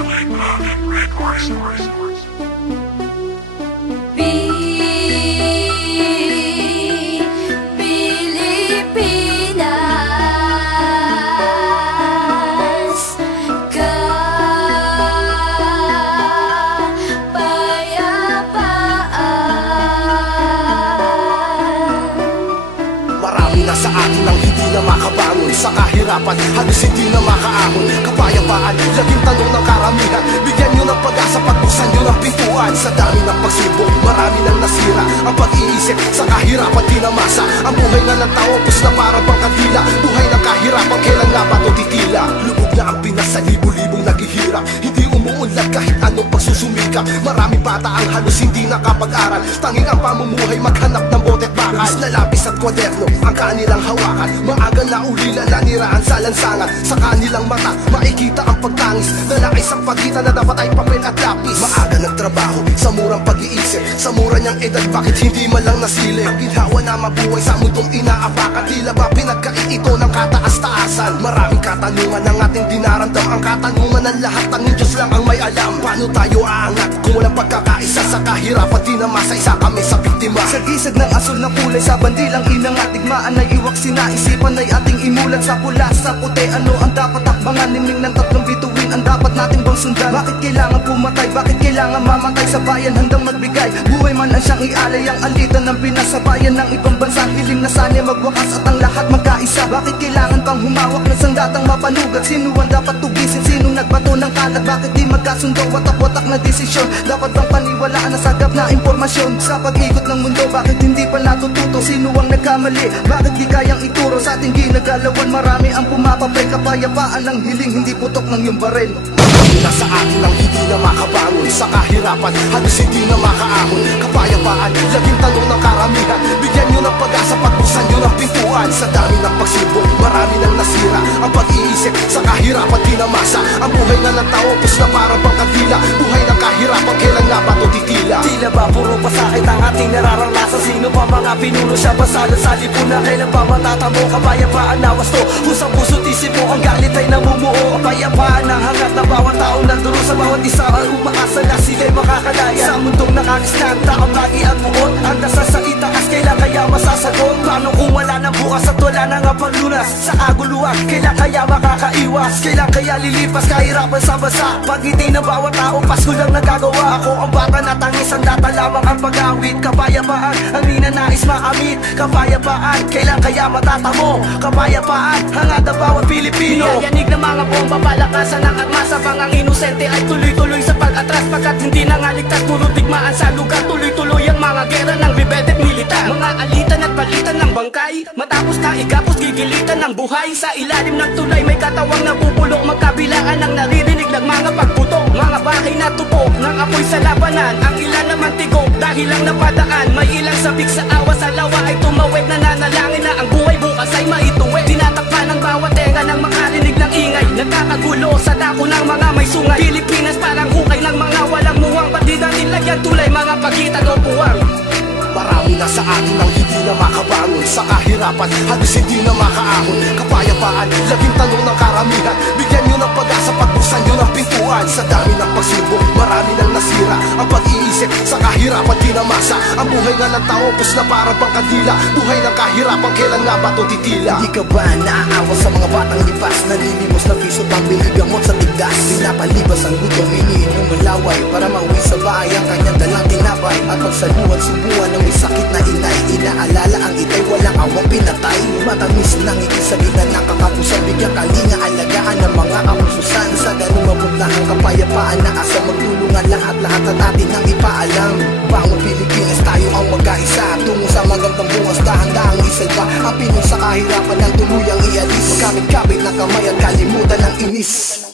Pilipinas, kapayapaan. Marami na sa atin ang hindi na makabangon sa kahirapan, halos hindi na makaahon. Kapayapaan, laging tanong ng karamihan. Bigyan nyo ng pag-asa, pagbuksan nyo ng pintuan. Sa dami ng pagsubok, marami nang nasira. Ang pag-iisip sa kahirapan tinamasa. Ang buhay nga ng tao, pus na para bang kadila. Buhay ng kahirapan, kailan nga ba ito titila? Lubog na ang Pinas sa libo-libong naghihirap. Hindi umuunlad kahit anong pagsusumikap. Marami bata ang halos hindi nakapag-aral. Tanging ang pamumuhay maghanap ng bote't bakal. Na lapis at kwaderno ang kanilang hawakan. Maaga na ulila na niraan sa lansangan. Sa kanilang mata makikita ang pagtangis na naisang pagitan na dapat ay papel at lapis. Maaga nagtrabaho sa murang pag-iisip. Sa mura niyang edad bakit hindi man lang nasilip? Ang ginhawa na mabuhay sa mundong inaapakan. Tila ba pinagkaiito ng kataas-taasan? Maraming katanungan ang ating dinaramdam. Ang katanungan ng lahat, tanging Diyos lang ang may alam. Paano tayo aangat kung walang pagkakaisa? Sa kahirapan tinamasa, isa kami sa biktima. Sa gisag ng asul na kulay, sa bandilang inangat, digmaan ay iwak sinaisipan ay ating imulat. Sa pula, sa puti, ano ang dapat takbangan? Nimning ng tatlong bituin ang dapat nating bang sundan? Bakit kailangan pumatay? Bakit kailangan mamatay? Sa bayan handang magbigay, buhay man ang siyang ialay. Ang alitan ng Pinas sa bayan ng ibang bansa, hiling na sana magwakas at ang lahat magkaisa. Bakit kailangan pang humawak ng sangdatang mapanugat? Sino ang dapat tugisin? Sinong nagbato ng kalat? Bakit di magkasundo? Watak-watak na desisyon. Dapat bang paniwalaan na sagap na impormasyon? Sa pag-ikot ng mundo, bakit hindi pa natututo? Sino ang nagkamali? Bakit di kayang ituro sa ating ginagalawan? Marami ang pumapapay, kapayapaan ang hiling, hindi putok ng iyong baril. Marami na sa atin ang hindi na makabangon sa kahirapan, halos hindi na makaahon. Kapayapaan, laging tanong ng karamihan. Bigyan nyo ng pag-asa, pagbuksan nyo ng pintuan. Sa dami ng pagsubok, marami nang nasira. Ang pag-iisip sa kahirapan tinamasa. Ang buhay nga ng tao, pus na para bang kadila. Buhay ng kahirapan, kailan nga ba ito titila? Tila ba puro pasakit ang ating nararanasan? Sino pa mga pinuno siya basala sa lipunan? Kailan pa matatamo? Kapayapaan na wasto, pusang puso't isip mo, ang galit ay namumuo. Kapayapaan ang hangat ng bawat taong nanduro. Sa bawat isa ang umaasa na sila'y makakalaya. Sa mundong nakagisnan, taong lagi ang buot. Ang nasa sa itaas, kailan kaya masasagot? Paano kung wala ng bukas at wala nang paglunas? Sa kaguluhan, kailan kaya makakaiwas? Kailan kaya lilipas kahirapan sa bansa? Pag hindi na bawat tao, Pasko lang nagagawa. Ako ang bata na tangis, ang data lamang ang pag-awit. Kapayapaan, ang ninanais makamit. Kapayapaan, kailan kaya matatamo? Kapayapaan, hangad ang bawat Pilipino. Yayanig ng mga bomba, palakasan ng armasa. Ang inosente ay tuloy-tuloy sa pag-atras. Pagkat hindi na nga ligtas, puro digmaan sa lugar. Tuloy-tuloy ang mga gera ng rebelde militar. Mga alitan at palitan ng bangkay. Matapos na igapos, gigilitan ng buhay. Sa ilalim ng tulay may katawang nabubulok. Magkabilaan ang naririnig ng mga pagputok. Mga bahay na tupok ng apoy sa labanan. Ang ilan naman tigok dahil lang napadaan. May ilang sabik sa awa, sa lawa ay tumawid. Nananalangin na ang buhay bukas ay maituwid. Tinatakpan ng bawat tenga ng makarinig ng ingay. Nagkakagulo sa dako ng mga may sungay. Pilipinas parang hukay ng mga walang muwang. Ba't di natin lagyan tulay mga pagitan o puwang? Marami na sa atin ang hindi na makabangon sa kahirapan, halos hindi na makaahon. Kapayapaan, laging tanong ng karamihan. Bigyan nyo ng pag-asa, pagbuksan nyo ng pintuan. Sa dami ng pagsubok, marami nang nasira. Ang pag-iisip sa kahirapan tinamasa. Ang buhay nga ng tao, pus na para bang kadila. Buhay ng kahirapan, kailan nga ba ito titila? Hindi ka ba naaawa sa mga batang lipas? Nalilimos na piso pang binigamot sa tigdas. Pinapalibas ang gutom, iniinom ang laway para mauwi sa bahay ang kanyang dalang tinapay. At pagsaluhan, subuhan ng may sakit na inay. Inaalala ang itay, walang awang pinatay. Matamis ng ngiti sa gitna ng kakapusan. Bigyan kalinga, alagaan ng mga kapususan. Sa ganung mabutlang kapayapaan na asa magtulungan lahat-lahat at atin ang ipaalam. Bangon Pilipinas, tayo ang magkaisa. Tungo sa magandang bukas, dahan-dahang isalba ang Pinoy sa kahirapan ng tuluyang ialis. Magkamit-kapit na kamay at kalimutan ng inis.